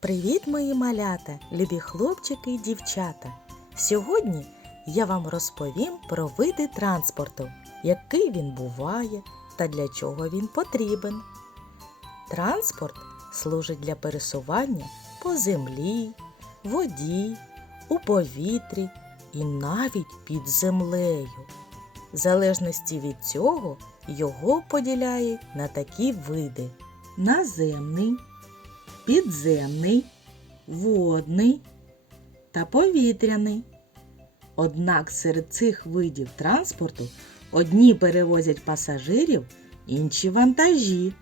Привіт, мої малята, любі хлопчики і дівчата! Сьогодні я вам розповім про види транспорту, який він буває та для чого він потрібен. Транспорт служить для пересування по землі, воді, у повітрі і навіть під землею. В залежності від цього його поділяють на такі види: наземний, підземний, водний та повітряний. Однак серед цих видів транспорту одні перевозять пасажирів, інші вантажі.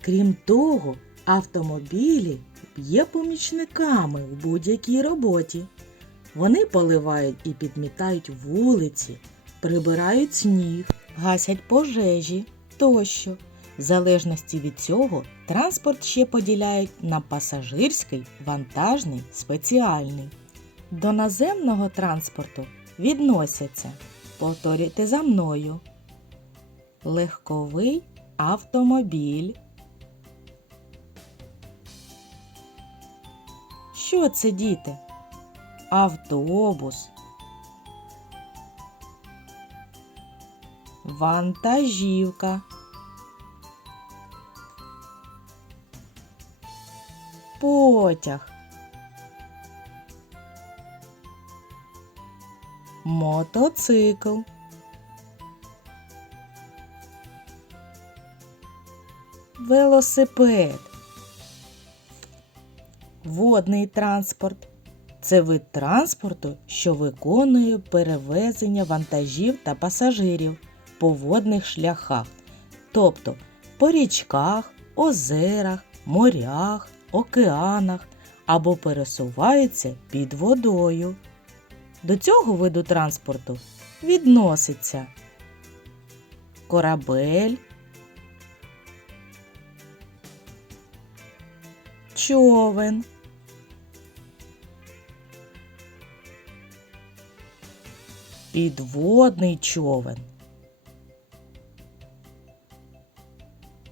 Крім того, автомобілі є помічниками в будь-якій роботі. Вони поливають і підмітають вулиці, прибирають сніг, гасять пожежі тощо. В залежності від цього транспорт ще поділяють на пасажирський, вантажний, спеціальний. До наземного транспорту відносяться, повторюйте за мною, легковий автомобіль. Що це, діти? Автобус. Вантажівка. Потяг. Мотоцикл. Велосипед. Водний транспорт. Це вид транспорту, що виконує перевезення вантажів та пасажирів по водних шляхах, тобто по річках, озерах, морях, океанах або пересуваються під водою. До цього виду транспорту відноситься корабель, човен, підводний човен,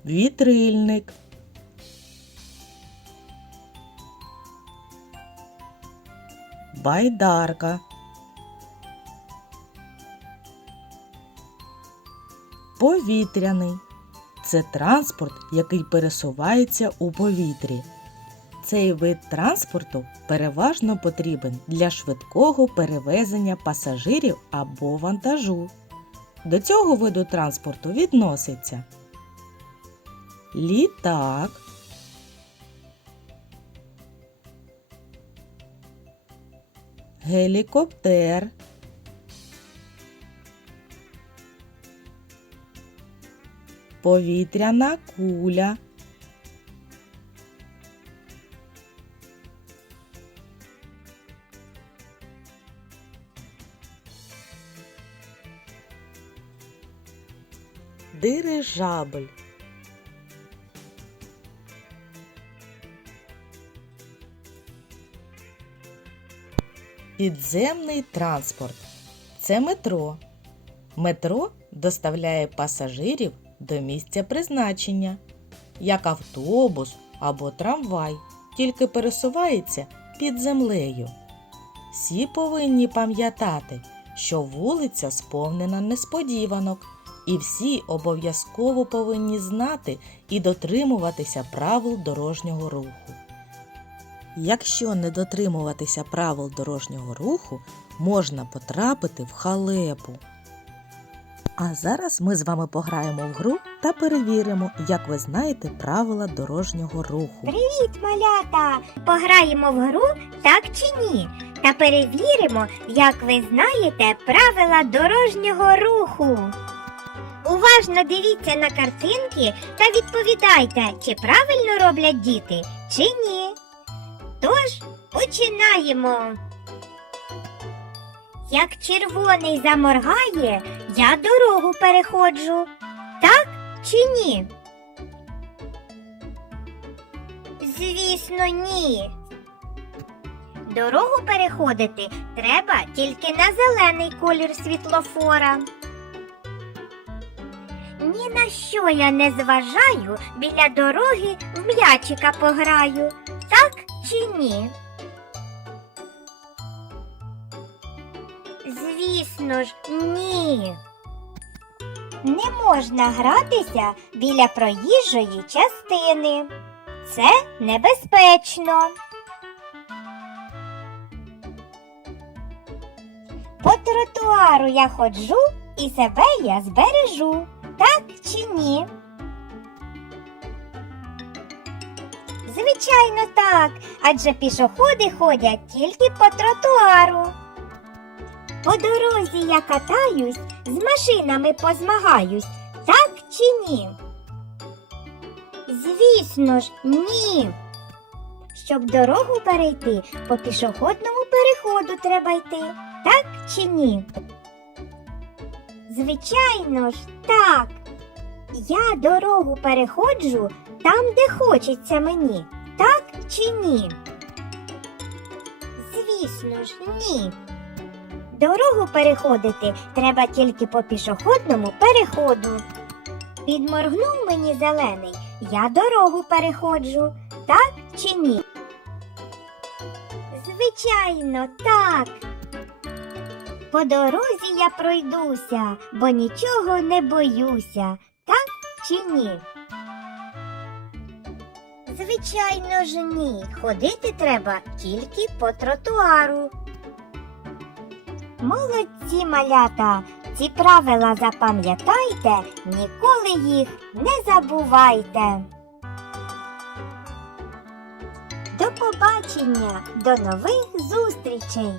вітрильник, байдарка, повітряний. Це транспорт, який пересувається у повітрі. Цей вид транспорту переважно потрібен для швидкого перевезення пасажирів або вантажу. До цього виду транспорту відноситься літак, гелікоптер, повітряна куля. Дирижабль. Підземний транспорт. Це метро. Метро доставляє пасажирів до місця призначення, як автобус або трамвай, тільки пересувається під землею. Всі повинні пам'ятати, що вулиця сповнена несподіванок, і всі обов'язково повинні знати і дотримуватися правил дорожнього руху. Якщо не дотримуватися правил дорожнього руху, можна потрапити в халепу. А зараз ми з вами пограємо в гру та перевіримо, як ви знаєте правила дорожнього руху. Привіт, малята! Пограємо в гру так чи ні? Та перевіримо, як ви знаєте правила дорожнього руху. Уважно дивіться на картинки та відповідайте, чи правильно роблять діти, чи ні. Тож починаємо. Як червоний заморгає, я дорогу переходжу. Так чи ні? Звісно, ні. Дорогу переходити треба тільки на зелений колір світлофора. Ні на що я не зважаю, біля дороги в м'ячика пограю. Так ні? Звісно ж, ні. Не можна гратися біля проїжджої частини. Це небезпечно. По тротуару я ходжу і себе я збережу. Так чи ні? Звичайно, адже пішоходи ходять тільки по тротуару. По дорозі я катаюсь, з машинами позмагаюсь, так чи ні? Звісно ж, ні. Щоб дорогу перейти, по пішохідному переходу треба йти, так чи ні? Звичайно ж, так. Я дорогу переходжу там, де хочеться мені, чи ні? Звісно ж, ні. Дорогу переходити треба тільки по пішохідному переходу. Підморгнув мені зелений, я дорогу переходжу, так чи ні? Звичайно, так. По дорозі я пройдуся, бо нічого не боюся, так чи ні? Звичайно ж ні. Ходити треба тільки по тротуару. Молодці малята, ці правила запам'ятайте, ніколи їх не забувайте. До побачення, до нових зустрічей!